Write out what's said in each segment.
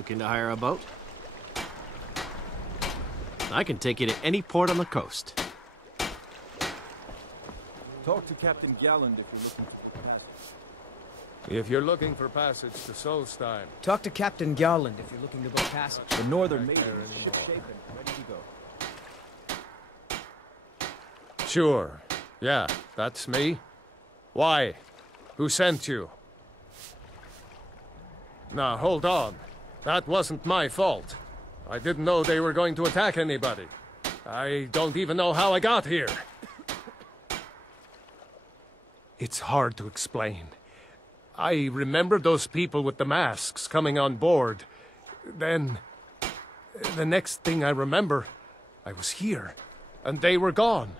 Looking to hire a boat? I can take you to any port on the coast. Talk to Captain Galland if you're looking for passage. If you're looking for passage to Solstheim. Talk to Captain Gowland if you're looking to book passage. The Northern Right Maiden there is anymore. ship-shape and ready to go. Sure. Yeah, that's me. Why? Who sent you? Now, hold on. That wasn't my fault. I didn't know they were going to attack anybody. I don't even know how I got here. It's hard to explain. I remember those people with the masks coming on board. Then, the next thing I remember, I was here, and they were gone.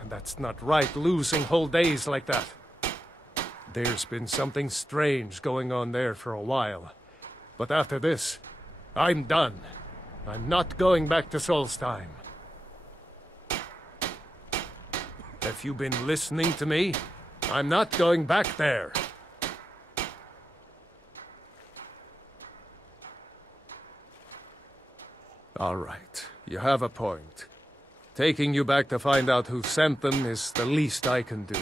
And that's not right, losing whole days like that. There's been something strange going on there for a while. But after this, I'm done. I'm not going back to Solstheim. Have you been listening to me? I'm not going back there. All right, you have a point. Taking you back to find out who sent them is the least I can do.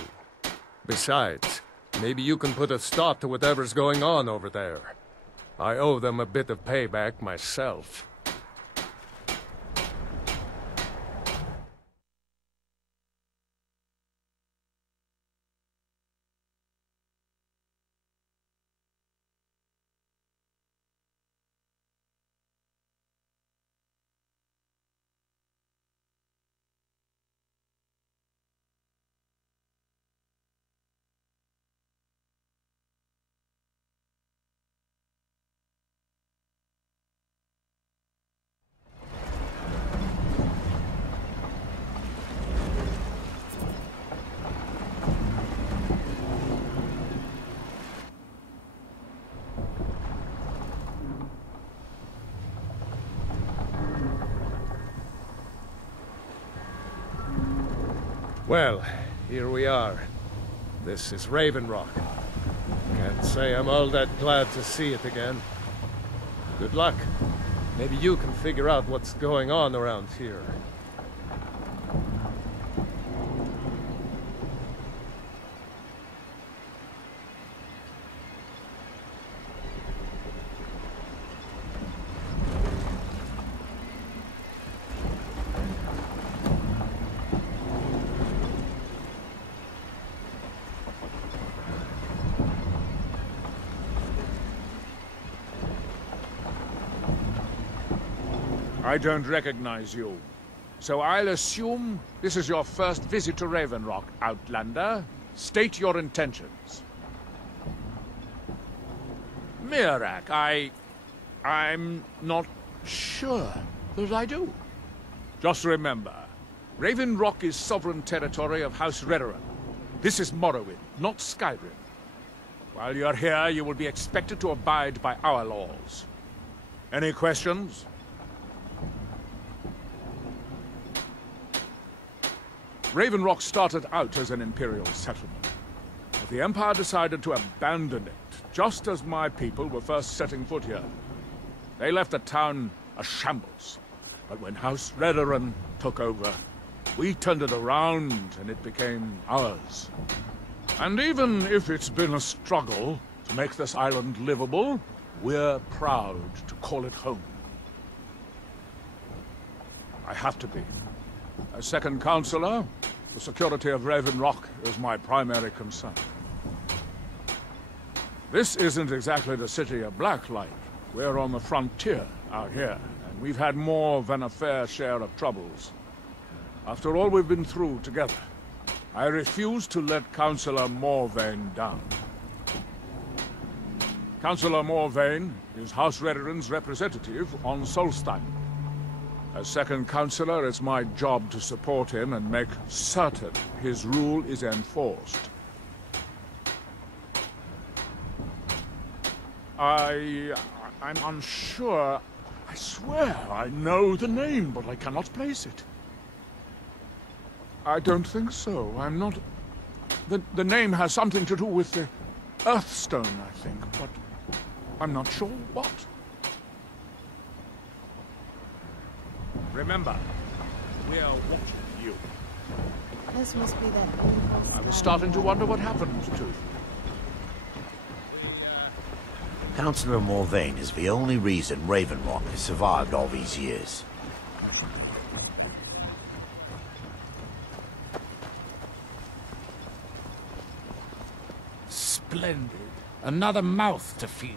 Besides, maybe you can put a stop to whatever's going on over there. I owe them a bit of payback myself. Well, here we are. This is Raven Rock. Can't say I'm all that glad to see it again. Good luck. Maybe you can figure out what's going on around here. I don't recognize you. So I'll assume this is your first visit to Raven Rock, Outlander. State your intentions. Mirak, I'm not sure that I do. Just remember, Raven Rock is sovereign territory of House Redoran. This is Morrowind, not Skyrim. While you're here, you will be expected to abide by our laws. Any questions? Raven Rock started out as an Imperial settlement, but the Empire decided to abandon it, just as my people were first setting foot here. They left the town a shambles, but when House Redoran took over, we turned it around and it became ours. And even if it's been a struggle to make this island livable, we're proud to call it home. I have to be. As second Counselor, the security of Raven Rock is my primary concern. This isn't exactly the city of Blacklight. We're on the frontier out here, and we've had more than a fair share of troubles. After all we've been through together, I refuse to let Councillor Morvain down. Councillor Morvain is House Redoran's representative on Solstheim. As second Counselor, it's my job to support him and make certain his rule is enforced. I'm unsure. I swear I know the name, but I cannot place it. I don't think so. I'm not... The name has something to do with the Earthstone, I think, but I'm not sure what. Remember, we're watching you. This must be that. I was starting to wonder what happened to you. Councillor Morvain is the only reason Raven Rock has survived all these years. Splendid. Another mouth to feed.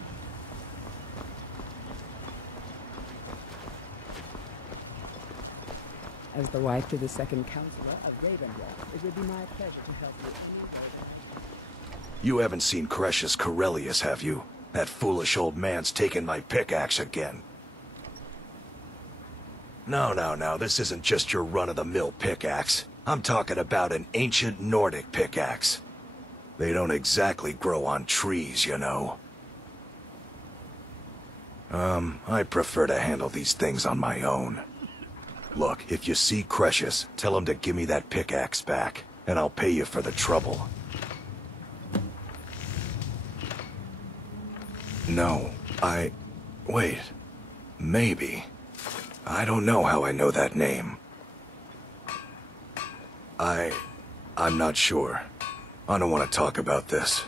As the wife to the second counselor of Ravenrock, it would be my pleasure to help you. You haven't seen Cretius Corellius, have you? That foolish old man's taken my pickaxe again. No, this isn't just your run-of-the-mill pickaxe. I'm talking about an ancient Nordic pickaxe. They don't exactly grow on trees, you know. I prefer to handle these things on my own. Look, if you see Cretius, tell him to give me that pickaxe back, and I'll pay you for the trouble. No, wait. Maybe. I don't know how I know that name. I'm not sure. I don't want to talk about this.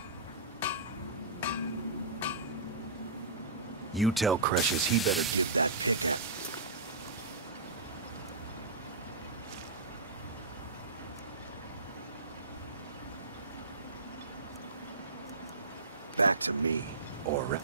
You tell Cretius he better give that pickaxe. Back to me, or...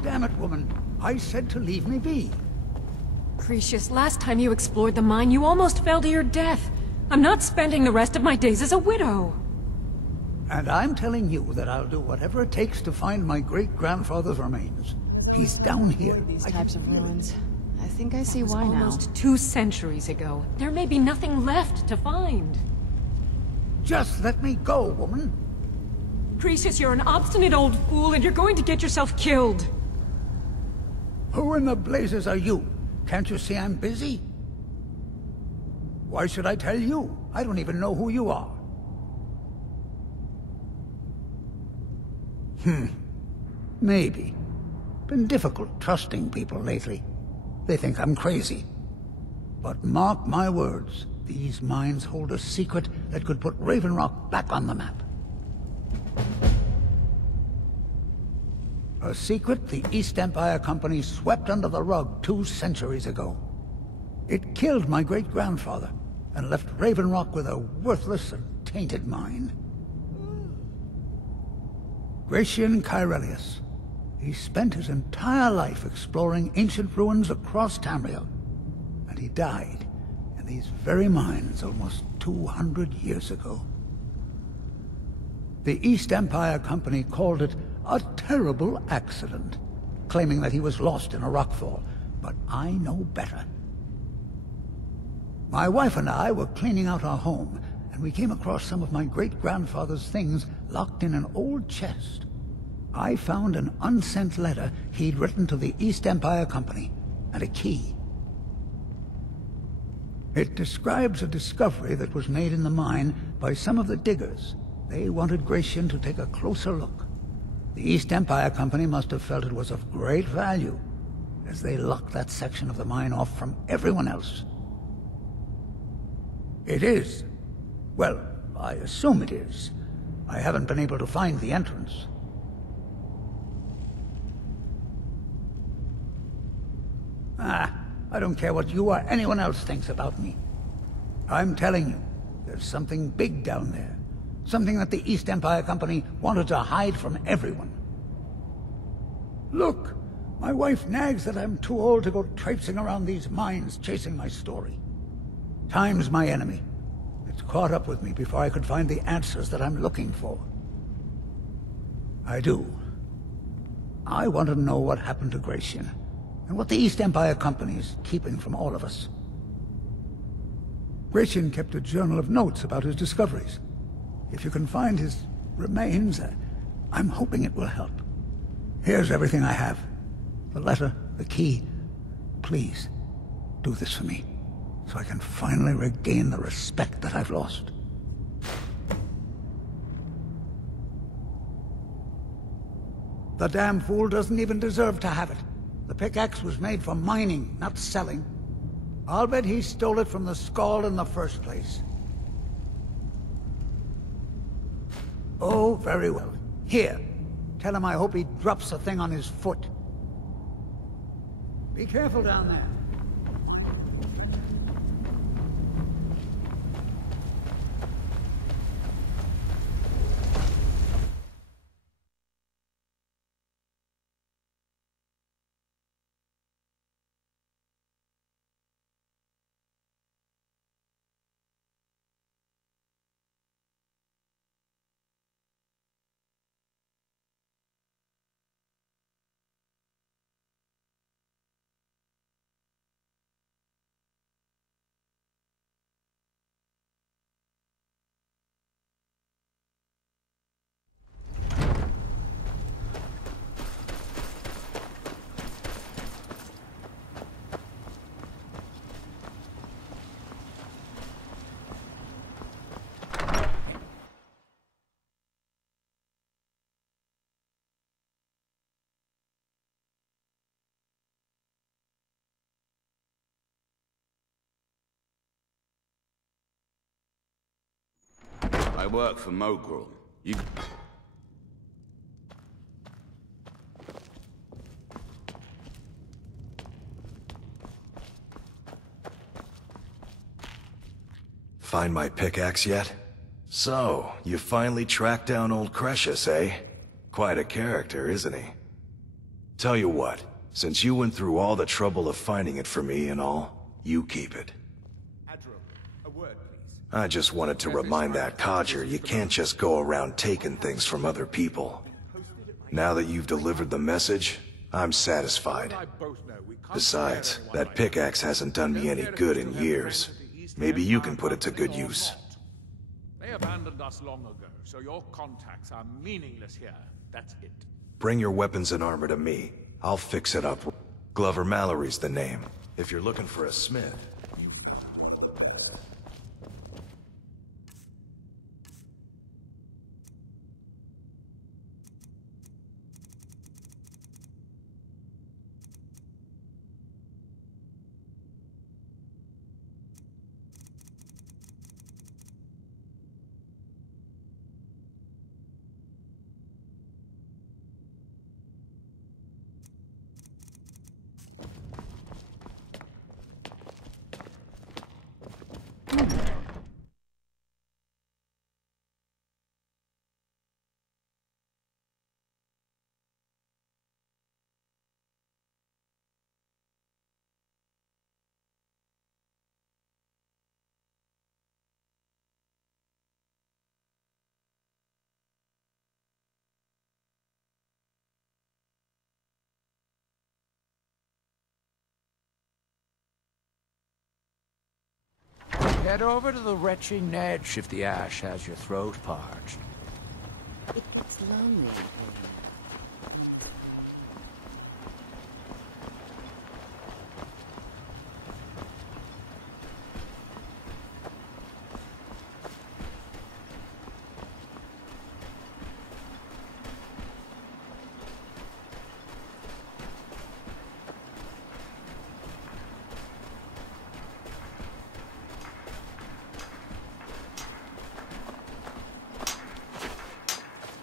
Damn it, woman. I said to leave me be. Cretius, last time you explored the mine, you almost fell to your death. I'm not spending the rest of my days as a widow. And I'm telling you that I'll do whatever it takes to find my great-grandfather's remains. He's down here. These types of ruins. I think I see why now. Almost 2 centuries ago. There may be nothing left to find. Just let me go, woman. Cretius, you're an obstinate old fool, and you're going to get yourself killed. Who in the blazes are you? Can't you see I'm busy? Why should I tell you? I don't even know who you are. Maybe. Been difficult trusting people lately. They think I'm crazy. But mark my words, these mines hold a secret that could put Raven Rock back on the map. A secret the East Empire Company swept under the rug 2 centuries ago. It killed my great-grandfather and left Raven Rock with a worthless and tainted mine. Gratian Caerellius. He spent his entire life exploring ancient ruins across Tamriel, and he died in these very mines almost 200 years ago. The East Empire Company called it a terrible accident, claiming that he was lost in a rockfall, but I know better. My wife and I were cleaning out our home, and we came across some of my great-grandfather's things locked in an old chest. I found an unsent letter he'd written to the East Empire Company, and a key. It describes a discovery that was made in the mine by some of the diggers. They wanted Gratian to take a closer look. The East Empire Company must have felt it was of great value, as they locked that section of the mine off from everyone else. It is, Well, I assume it is. I haven't been able to find the entrance. I don't care what you or anyone else thinks about me. I'm telling you, there's something big down there. Something that the East Empire Company wanted to hide from everyone. Look, my wife nags that I'm too old to go traipsing around these mines chasing my story. Time's my enemy. It's caught up with me before I could find the answers that I'm looking for. I do. I want to know what happened to Gratian, and what the East Empire Company is keeping from all of us. Gratian kept a journal of notes about his discoveries. If you can find his remains, I'm hoping it will help. Here's everything I have. The letter, the key. Please, do this for me, so I can finally regain the respect that I've lost. The damn fool doesn't even deserve to have it. The pickaxe was made for mining, not selling. I'll bet he stole it from the Skald in the first place. Oh, very well. Here. Tell him I hope he drops the thing on his foot. Be careful down there. I work for Mogrel. You... Find my pickaxe yet? So, you finally tracked down old Cretius, eh? Quite a character, isn't he? Tell you what, since you went through all the trouble of finding it for me and all, you keep it. I just wanted to remind that codger you can't just go around taking things from other people. Now that you've delivered the message, I'm satisfied. Besides, that pickaxe hasn't done me any good in years. Maybe you can put it to good use. They abandoned us long ago, so your contacts are meaningless here. That's it. Bring your weapons and armor to me. I'll fix it up. Glover Mallory's the name. If you're looking for a smith, you... Head over to the retching edge if the ash has your throat parched. It's lonely.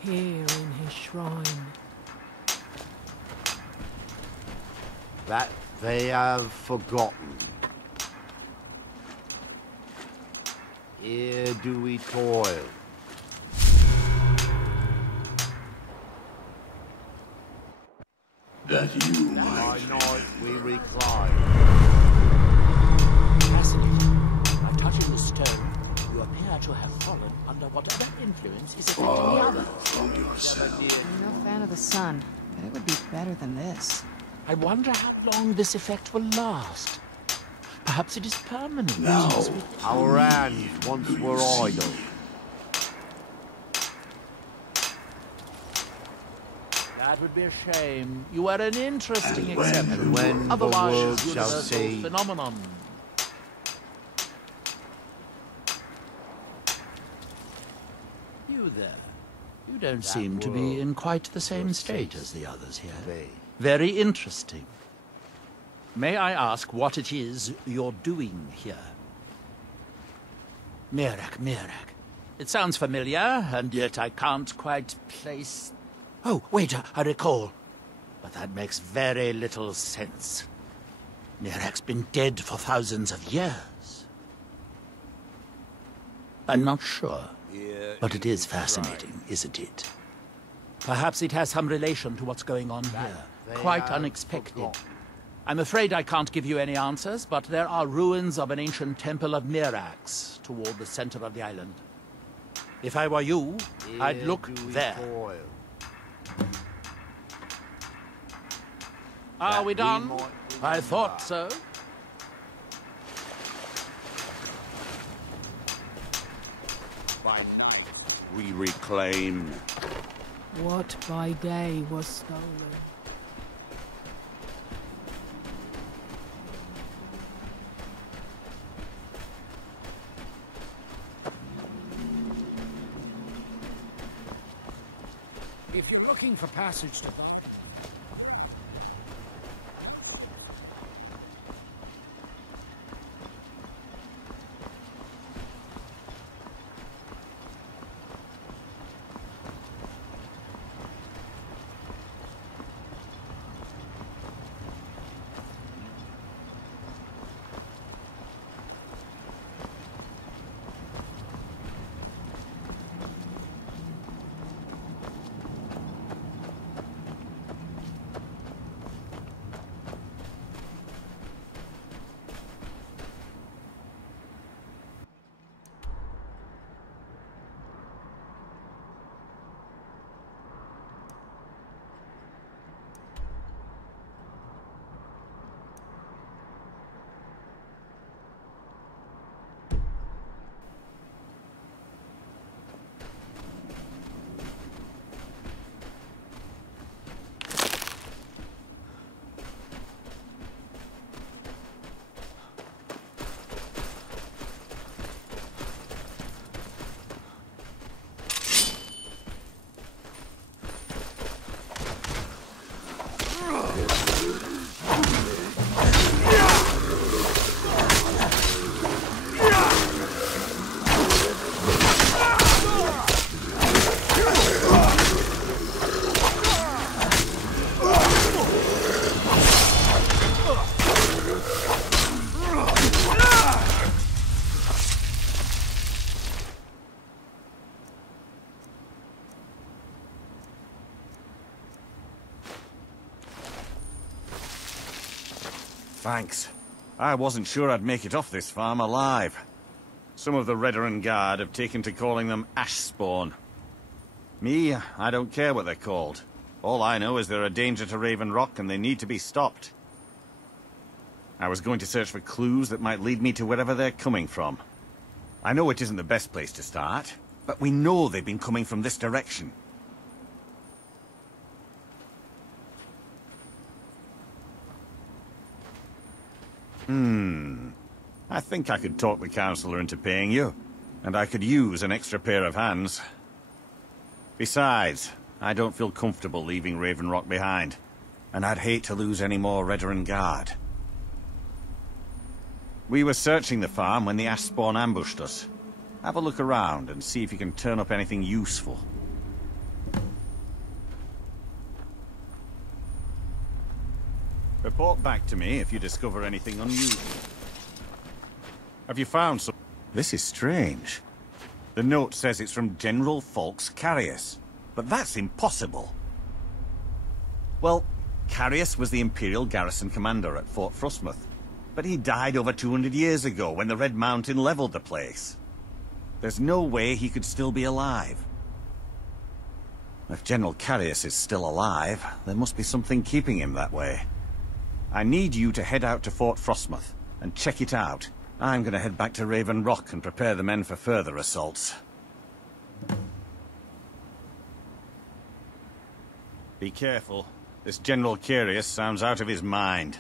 here in his shrine. That they have forgotten. Here do we toil. That you By night we recline. Fascinating. By touching the stone, you appear to have fallen under whatever influence is affecting the others. from yourself. I'm no fan of the sun, but it would be better than this. I wonder how long this effect will last. Perhaps it is permanent. Now, Our hands once were idle. That would be a shame. You are an interesting And when exception. when the Otherwise, world shall universal see. phenomenon. You there. You don't seem to be in quite the same state as the others here. Very interesting. May I ask what it is you're doing here? Mirak. It sounds familiar, and yet I can't quite place... Oh, wait, I recall. But that makes very little sense. Mirak's been dead for thousands of years. I'm not sure, but it is fascinating, isn't it? Perhaps it has some relation to what's going on here. Quite unexpected. I'm afraid I can't give you any answers, but there are ruins of an ancient temple of Mirax toward the center of the island. If I were you, I'd look there. Are we done? I thought so. By night we reclaim. What by day was stolen? If you're looking for passage to... Thanks. I wasn't sure I'd make it off this farm alive. Some of the Redderin Guard have taken to calling them ash spawn. Me, I don't care what they're called. All I know is they're a danger to Raven Rock and they need to be stopped. I was going to search for clues that might lead me to wherever they're coming from. I know it isn't the best place to start, but we know they've been coming from this direction. I think I could talk the Councillor into paying you, and I could use an extra pair of hands. Besides, I don't feel comfortable leaving Raven Rock behind, and I'd hate to lose any more Redderin Guard. We were searching the farm when the ash spawn ambushed us. Have a look around and see if you can turn up anything useful. report back to me if you discover anything unusual. Have you found some... This is strange. The note says it's from General Falks Carius, but that's impossible. Well, Carius was the Imperial garrison commander at Fort Frostmoth, but he died over 200 years ago when the Red Mountain leveled the place. There's no way he could still be alive. If General Carius is still alive, there must be something keeping him that way. I need you to head out to Fort Frostmoth and check it out. I'm gonna head back to Raven Rock and prepare the men for further assaults. Be careful. This General Carius sounds out of his mind.